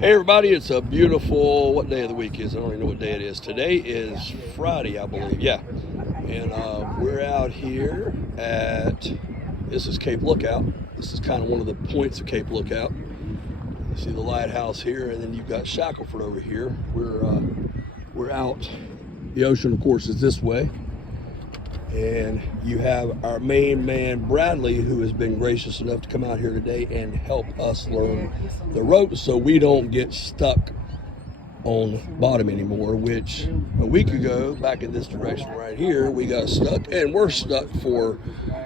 Hey everybody, it's a beautiful, what day of the week is it? I don't even know what day it is. Today is Friday, I believe, yeah. And we're out here at, this is Cape Lookout. This is kind of one of the points of Cape Lookout. You see the lighthouse here, and then you've got Shackledord over here. We're out, the ocean of course is this way. And you have our main man, Bradley, who has been gracious enough to come out here today and help us learn the ropes so we don't get stuck on bottom anymore, which a week ago, back in this direction right here, we got stuck, and we're stuck for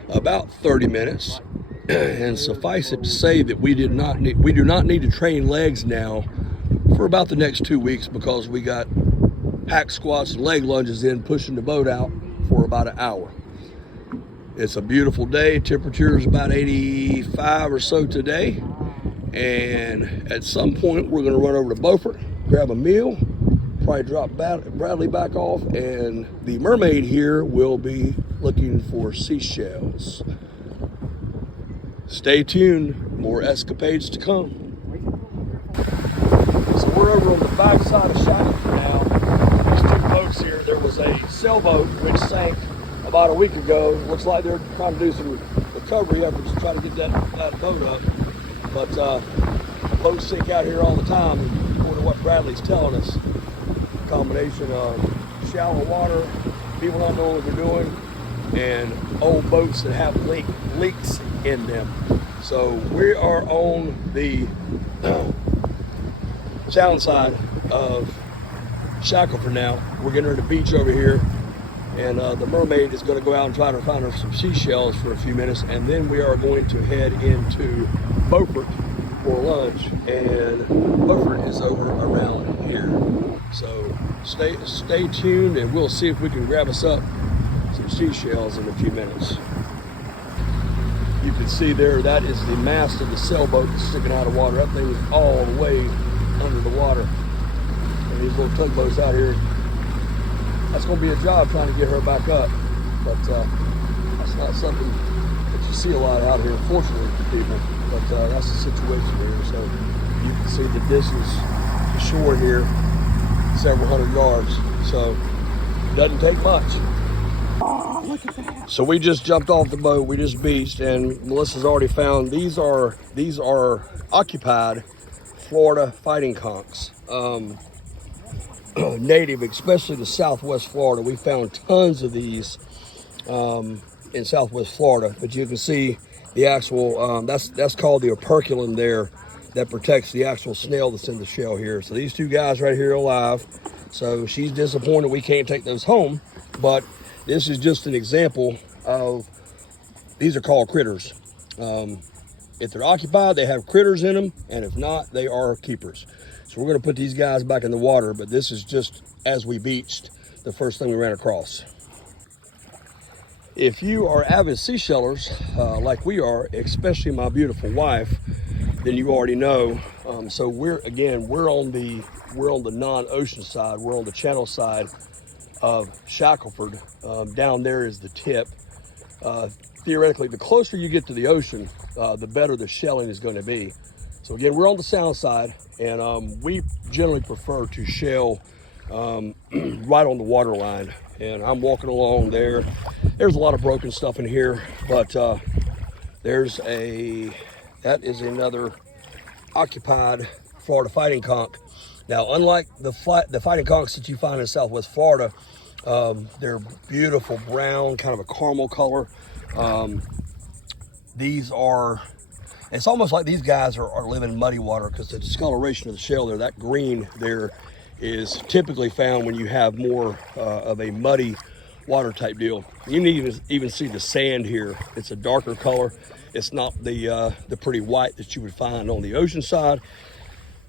about 30 minutes. And suffice it to say that we do not need to train legs now for about the next 2 weeks, because we got hack squats and leg lunges in, pushing the boat out for about an hour. It's a beautiful day. Temperature is about 85 or so today. And at some point, we're going to run over to Beaufort, grab a meal, probably drop Bradley back off, and the mermaid here will be looking for seashells. Stay tuned, more escapades to come. So we're over on the back side of Shackledord now. These two boats here, there was a sailboat which sank about a week ago. Looks like they're trying to do some recovery efforts to try to get that boat up. But boats sink out here all the time, according to what Bradley's telling us. A combination of shallow water, people not knowing what they're doing, and old boats that have leaks in them. So we are on the south side of Shackledord now. We're getting her to the beach over here, and the mermaid is going to go out and try to find her some seashells for a few minutes, and then we are going to head into Beaufort for lunch, and Beaufort is over around here. So stay tuned, and we'll see if we can grab us up some seashells in a few minutes. You can see there, that is the mast of the sailboat that's sticking out of water. That thing is all the way under the water. And these little tugboats out here, that's going to be a job trying to get her back up. But that's not something that you see a lot out here, fortunately for people. But that's the situation here. So you can see that this is the shore here, several hundred yards. So it doesn't take much. Oh, look at that. So we just jumped off the boat, we just beached, and Melissa's already found, these are occupied Florida Fighting Conchs. Native, especially to Southwest Florida. We found tons of these in Southwest Florida, but you can see the actual, that's called the operculum there, that protects the actual snail that's in the shell here. So these two guys right here are alive. So she's disappointed we can't take those home, but this is just an example of, these are called critters. If they're occupied, they have critters in them, and if not, they are keepers. So we're gonna put these guys back in the water, but this is just, as we beached, the first thing we ran across. If you are avid seashellers, like we are, especially my beautiful wife, then you already know. So we're on the non-ocean side, we're on the channel side of Shackledord. Down there is the tip. Theoretically, the closer you get to the ocean, the better the shelling is going to be. So again, we're on the sound side, and we generally prefer to shell right on the water line. And I'm walking along there. There's a lot of broken stuff in here, but that is another occupied Florida Fighting Conch. Now, unlike the fighting conchs that you find in Southwest Florida, they're beautiful brown, kind of a caramel color. It's almost like these guys are living in muddy water, because the discoloration of the shell there, that green there, is typically found when you have more of a muddy water type deal. You can even see the sand here. It's a darker color. It's not the pretty white that you would find on the ocean side.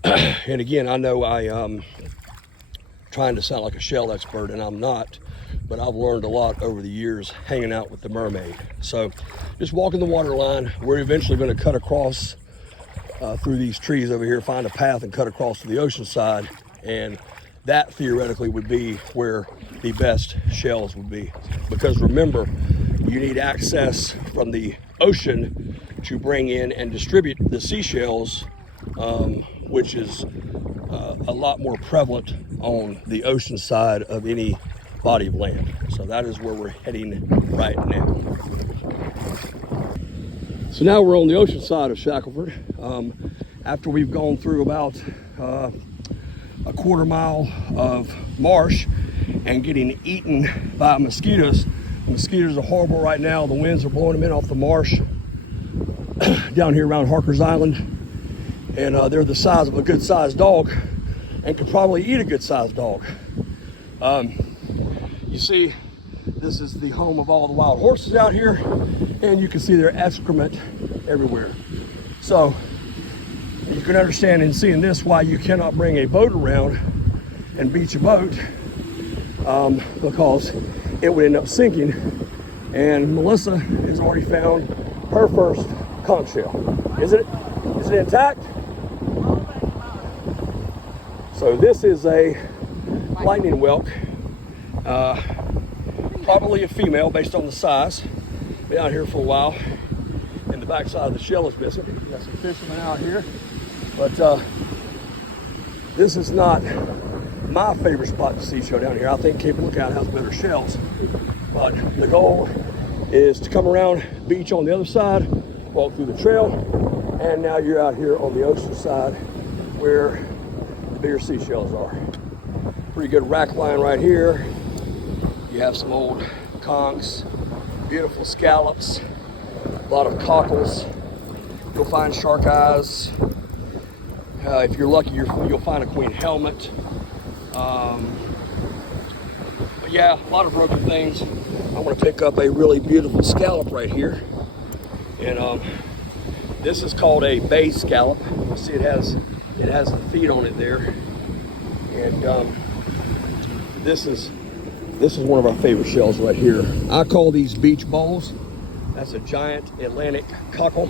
And again, I know I am trying to sound like a shell expert, and I'm not, but I've learned a lot over the years hanging out with the mermaid. So just walking the water line. We're eventually going to cut across through these trees over here, find a path and cut across to the ocean side, and that theoretically would be where the best shells would be. Because remember, you need access from the ocean to bring in and distribute the seashells which is a lot more prevalent on the ocean side of any body of land. So that is where we're heading right now. So now we're on the ocean side of Shackleford. After we've gone through about a quarter mile of marsh and getting eaten by mosquitoes. The mosquitoes are horrible right now. The winds are blowing them in off the marsh down here around Harkers Island. And they're the size of a good sized dog and could probably eat a good sized dog. You see, this is the home of all the wild horses out here, and you can see their excrement everywhere. So you can understand in seeing this why you cannot bring a boat around and beach a boat, because it would end up sinking. And Melissa has already found her first conch shell. Is it intact? So this is a lightning whelk, probably a female based on the size. Been out here for a while, and the backside of the shell is missing. Got some fishermen out here, but this is not my favorite spot to see show down here. I think Cape Lookout has better shells, but the goal is to come around beach on the other side, walk through the trail, and now you're out here on the ocean side where the bigger seashells are. Pretty good rack line right here. You have some old conchs, beautiful scallops, a lot of cockles. You'll find shark eyes. If you're lucky, you'll find a queen helmet. But yeah, a lot of broken things. I want to pick up a really beautiful scallop right here. And this is called a bay scallop. You see it has the feet on it there. And this is one of our favorite shells right here. I call these beach balls. That's a giant Atlantic cockle.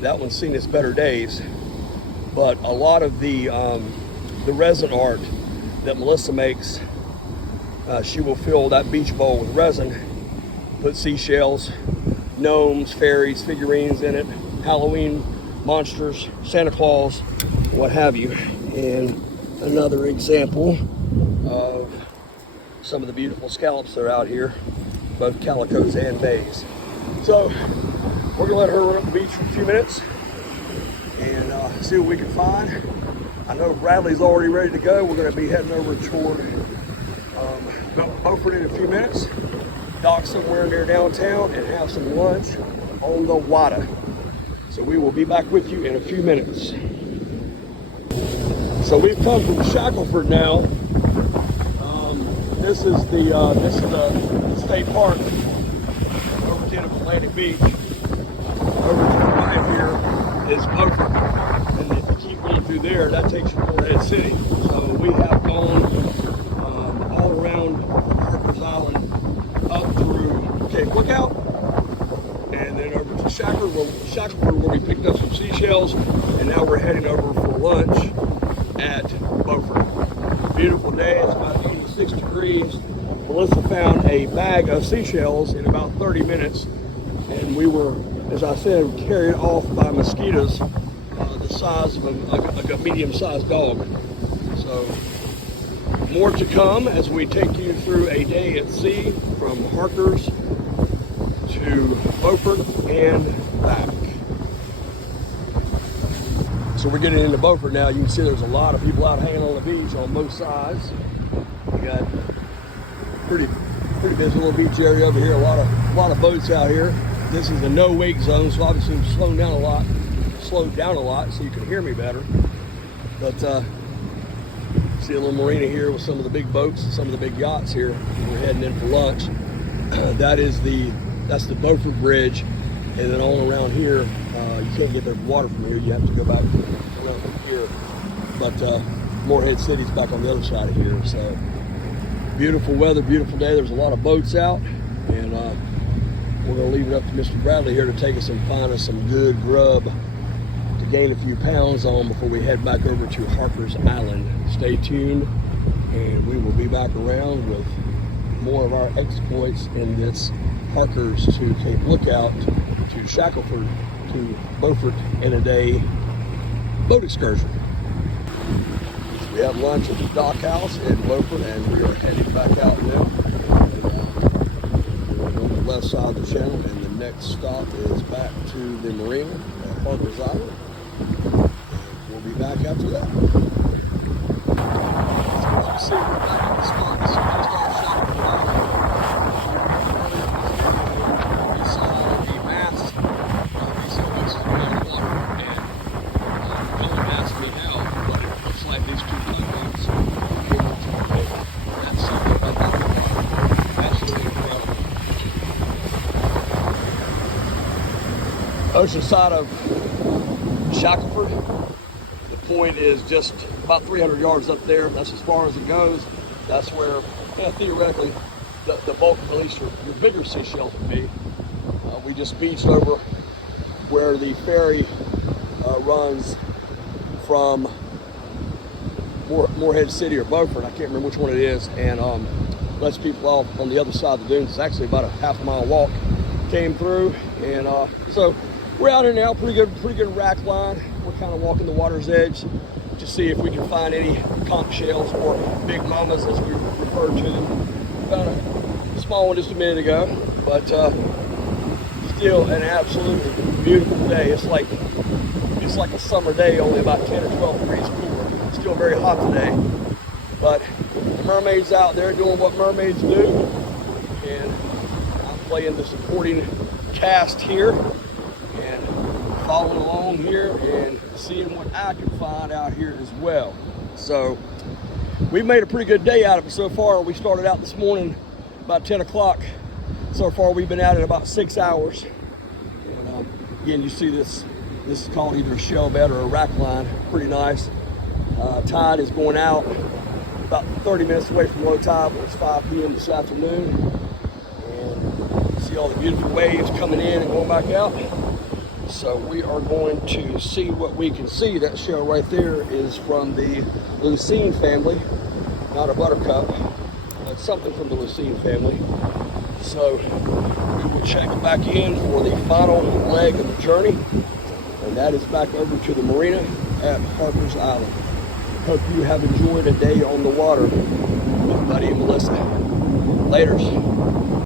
That one's seen its better days. But a lot of the resin art that Melissa makes, she will fill that beach bowl with resin, put seashells, gnomes, fairies, figurines in it, Halloween monsters, Santa Claus, what have you. And another example of some of the beautiful scallops that are out here, both calicos and bays. So we're gonna let her run up the beach for a few minutes and see what we can find. I know Bradley's already ready to go. We're gonna be heading over toward Beaufort in a few minutes, dock somewhere near downtown and have some lunch on the water. So we will be back with you in a few minutes. So we've come from Shackleford now. This is the state park over the end of Atlantic Beach. Over to the right here is Beaufort, and if you keep going through there, that takes you to Florida City. So we have gone all around Harkers Island, up through Cape Lookout, and then over to Shackleford where we picked up some seashells, and now we're heading over for lunch at Beaufort. Beautiful day, it's about 86 degrees. Melissa found a bag of seashells in about 30 minutes, and we were, as I said, carried off by mosquitoes the size of a medium-sized dog. So more to come as we take you through a day at sea from Harkers to Beaufort and back. So we're getting into Beaufort now. You can see there's a lot of people out hanging on the beach on both sides. We got pretty busy little beach area over here. A lot of boats out here. This is a no wake zone, so obviously we've slowed down a lot so you can hear me better. But see a little marina here with some of the big boats and some of the big yachts here. We're heading in for lunch. That's the Beaufort Bridge, and then all around here, you can't get the water from here. You have to go back around from here. But Morehead City's back on the other side of here. So beautiful weather, beautiful day. There's a lot of boats out, and we're going to leave it up to Mr. Bradley here to take us and find us some good grub to gain a few pounds on before we head back over to Harkers Island. Stay tuned, and we will be back around with more of our exploits in this Harkers to Cape Lookout to Shackleford to Beaufort in a day boat excursion. We had lunch at the dock house in Beaufort, and we are heading back out now. We're on the left side of the channel, and the next stop is back to the marina at Harkers Island. And we'll be back after that. As you see, we're back at the spot. This is just off Shackledord Island. We saw the mast. These folks are on water, and Dylan asked me how, but it looks like these two tugboats are able to fit that something like that. Absolutely incredible. Ocean side of Shackledord. The point is just about 300 yards up there. That's as far as it goes. That's where, theoretically, the bulk, at least your bigger seashells would be. We just beached over where the ferry runs from Morehead City or Beaufort. I can't remember which one it is, and lets people off on the other side of the dunes. It's actually about a half-mile walk. Came through, and so we're out here now. Pretty good rack line. We're kind of walking the water's edge to see if we can find any conch shells or big mamas, as we referred to them. Found a small one just a minute ago, but still an absolutely beautiful day. It's like a summer day, only about 10 or 12 degrees cooler. It's still very hot today, but the mermaids out there doing what mermaids do, and I'm playing the supporting cast here and following along here and seeing what I can find out here as well. So we've made a pretty good day out of it so far. We started out this morning about 10 o'clock. So far we've been out at about 6 hours. And again, you see this is called either a shell bed or a rack line. Pretty nice. Tide is going out about 30 minutes away from low tide. It's 5 p.m. this afternoon. And you see all the beautiful waves coming in and going back out. So we are going to see what we can see. That shell right there is from the Lucine family, not a buttercup, but something from the Lucine family. So we will check back in for the final leg of the journey, and that is back over to the marina at Harkers Island. Hope you have enjoyed a day on the water with Buddy and Melissa. Laters.